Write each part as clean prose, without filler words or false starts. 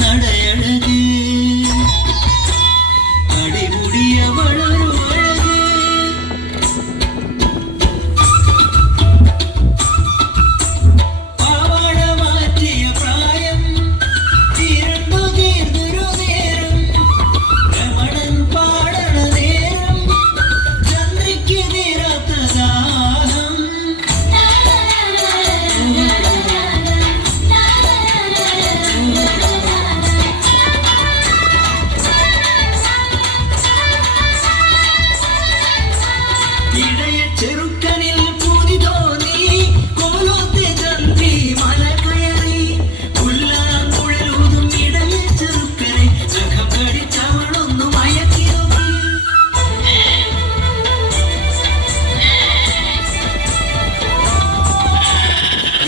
നടയഴക് അടിമുടിയവളൊരു അഴക് പാവാട മാറ്റിയ പ്രായം തീരണ്ടു തീർന്നൊരു നേരം രമണൻ പാടണ നേരം ചന്ദ്രയ്ക്ക് തീരാത്ത ദാഹം ഇടയ ചെറുക്കനിൽ പൂതി തോന്നി കോലോത്തെ ചന്ദ്രി മല കയറി പുല്ലാങ്കുഴലൂതും ഇടയ ചെറുക്കനെ നഖം കടിച്ചവളൊന്നു മയക്കി നോക്കി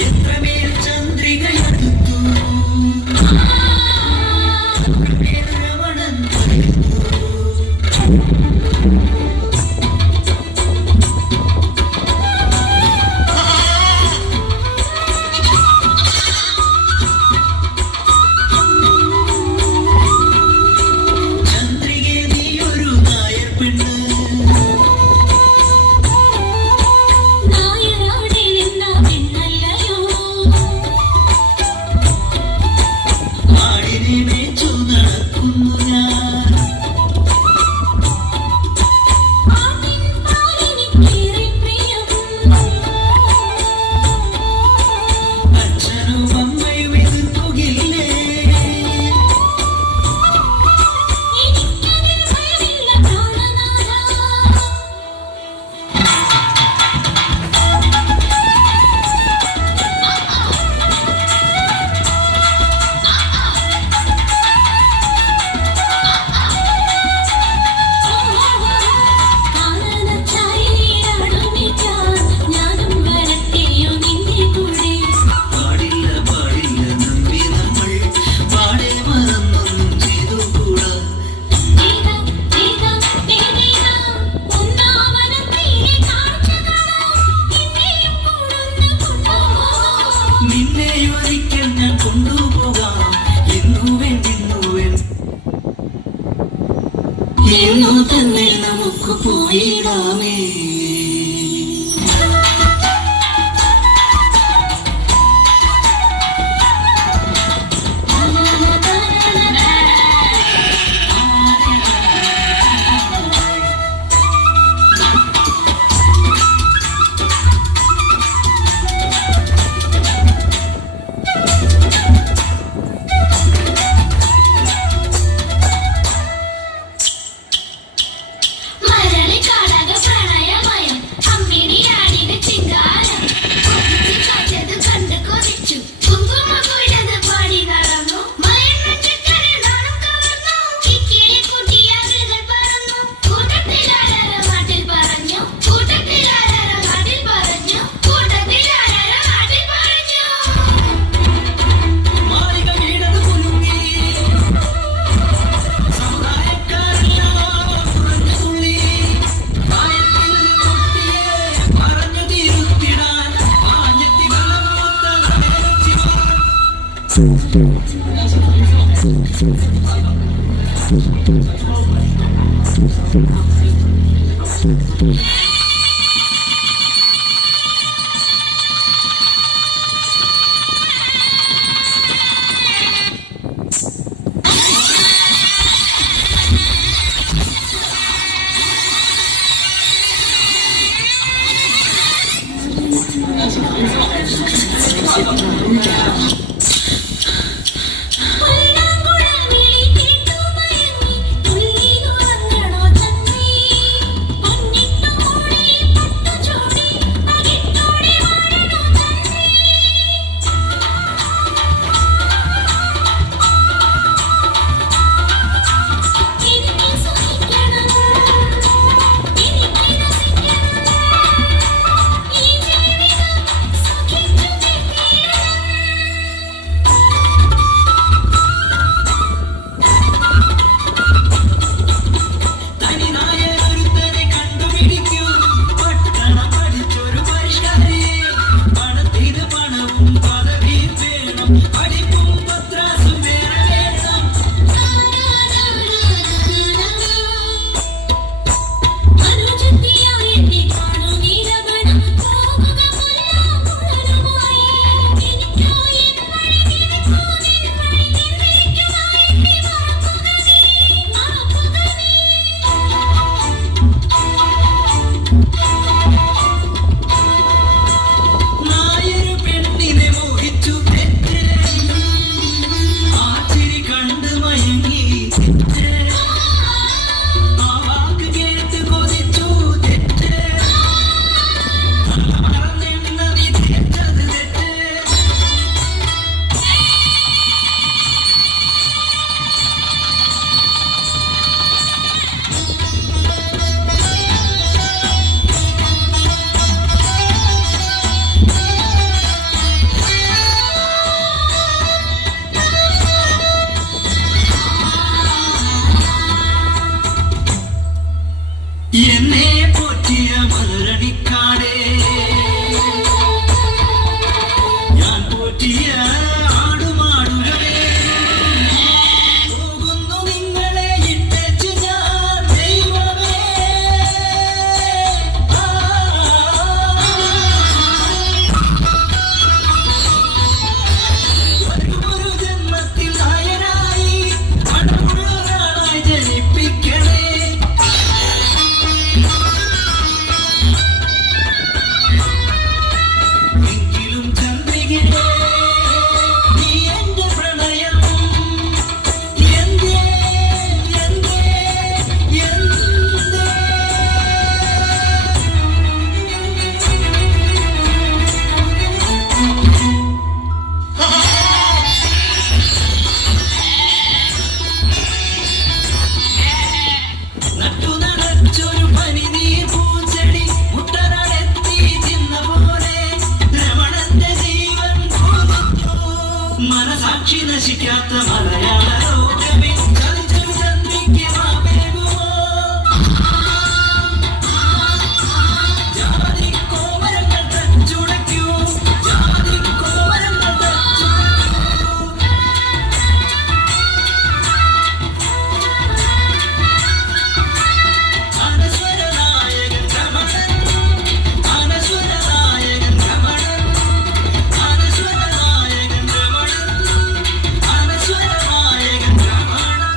എത്രമേൽ ചന്ദ്രികയടുത്തു രമണൻ ചന്ദ്രികേ നീയൊരു നായർ പെണ്ണ് ആടിനെ മേച്ചു നടക്കുന്നു ഞാൻ അച്ഛനും അമ്മയും എതിർക്കുകില്ലേ പാടില്ല പാടില്ല നമ്പി നമ്മൾ പാടെ മറന്നൊന്നും ചെയ്തു കൂടാ നിന്നെ ഒരിക്കൽ ഞാൻ കൊണ്ടുപോകാം എന്നുവേൻ ഇന്നു തന്നെ നമുക്ക് പോയിടാമേ മാളിക വീണത് കുലുങ്ങി സമുദായക്കാരെല്ലാം കുറഞ്ഞു തുള്ളി പ്രായത്തിൽ കുട്ടിയെ പറഞ്ഞു തീരുത്തിടാൻ ആഞ്ഞെത്തി ബലമൂത്ത പഠിപ്പും പത്രാസും വേറെ വേണം. നായൊരു പെണ്ണിനെ മോഹിച്ചു തെറ്റ്. ആ ചിരി കണ്ട് മയങ്ങി തെറ്റ്. ആ വാക്ക് കേട്ട് കൊതിച്ചു തെറ്റ്. മറന്നെണ്ണി തെറ്റത് തെറ്റ്. എന്നെ പോറ്റിയ മലരണിക്കാടേ, ഞാൻ പോറ്റിയ ആടുമാടുകളെ, പോകുന്നു നിങ്ങളെ ഇട്ടേച്ചു ഞാൻ ദൈവമേ. ഒരു ജന്മത്തിൽ നായനായി അടമുഴുവനായി ജനിപ്പിക്കണേ. എങ്കിലും ചന്ദ്രികേ, നീ എന്റെ പ്രണയം എന്തേ എന്തേ എന്തേ. നട്ടു നനച്ചൊരു പനിനീർ പൂച്ചെടി മുട്ടനടത്തി ചിന്ന പോലെ രമണന്റെ ജീവൻ കൊതിച്ചു. മനസാക്ഷി നശിക്കാത്ത മലയാള ലോകമേ, ചതിച്ചൊരു ചന്ദ്രിക്ക് മാപ്പേകുമോ? ജാതി കോമരങ്ങൾ തച്ചുടയ്ക്കൂ, ജാതി കോമരങ്ങൾ തച്ചുടയ്ക്കൂ. അനശ്വരനായകൻ രമണൻ, അനശ്വരനായകൻ രമണൻ, അനശ്വരനായകൻ രമണൻ, അനശ്വരനായകൻ രമണൻ.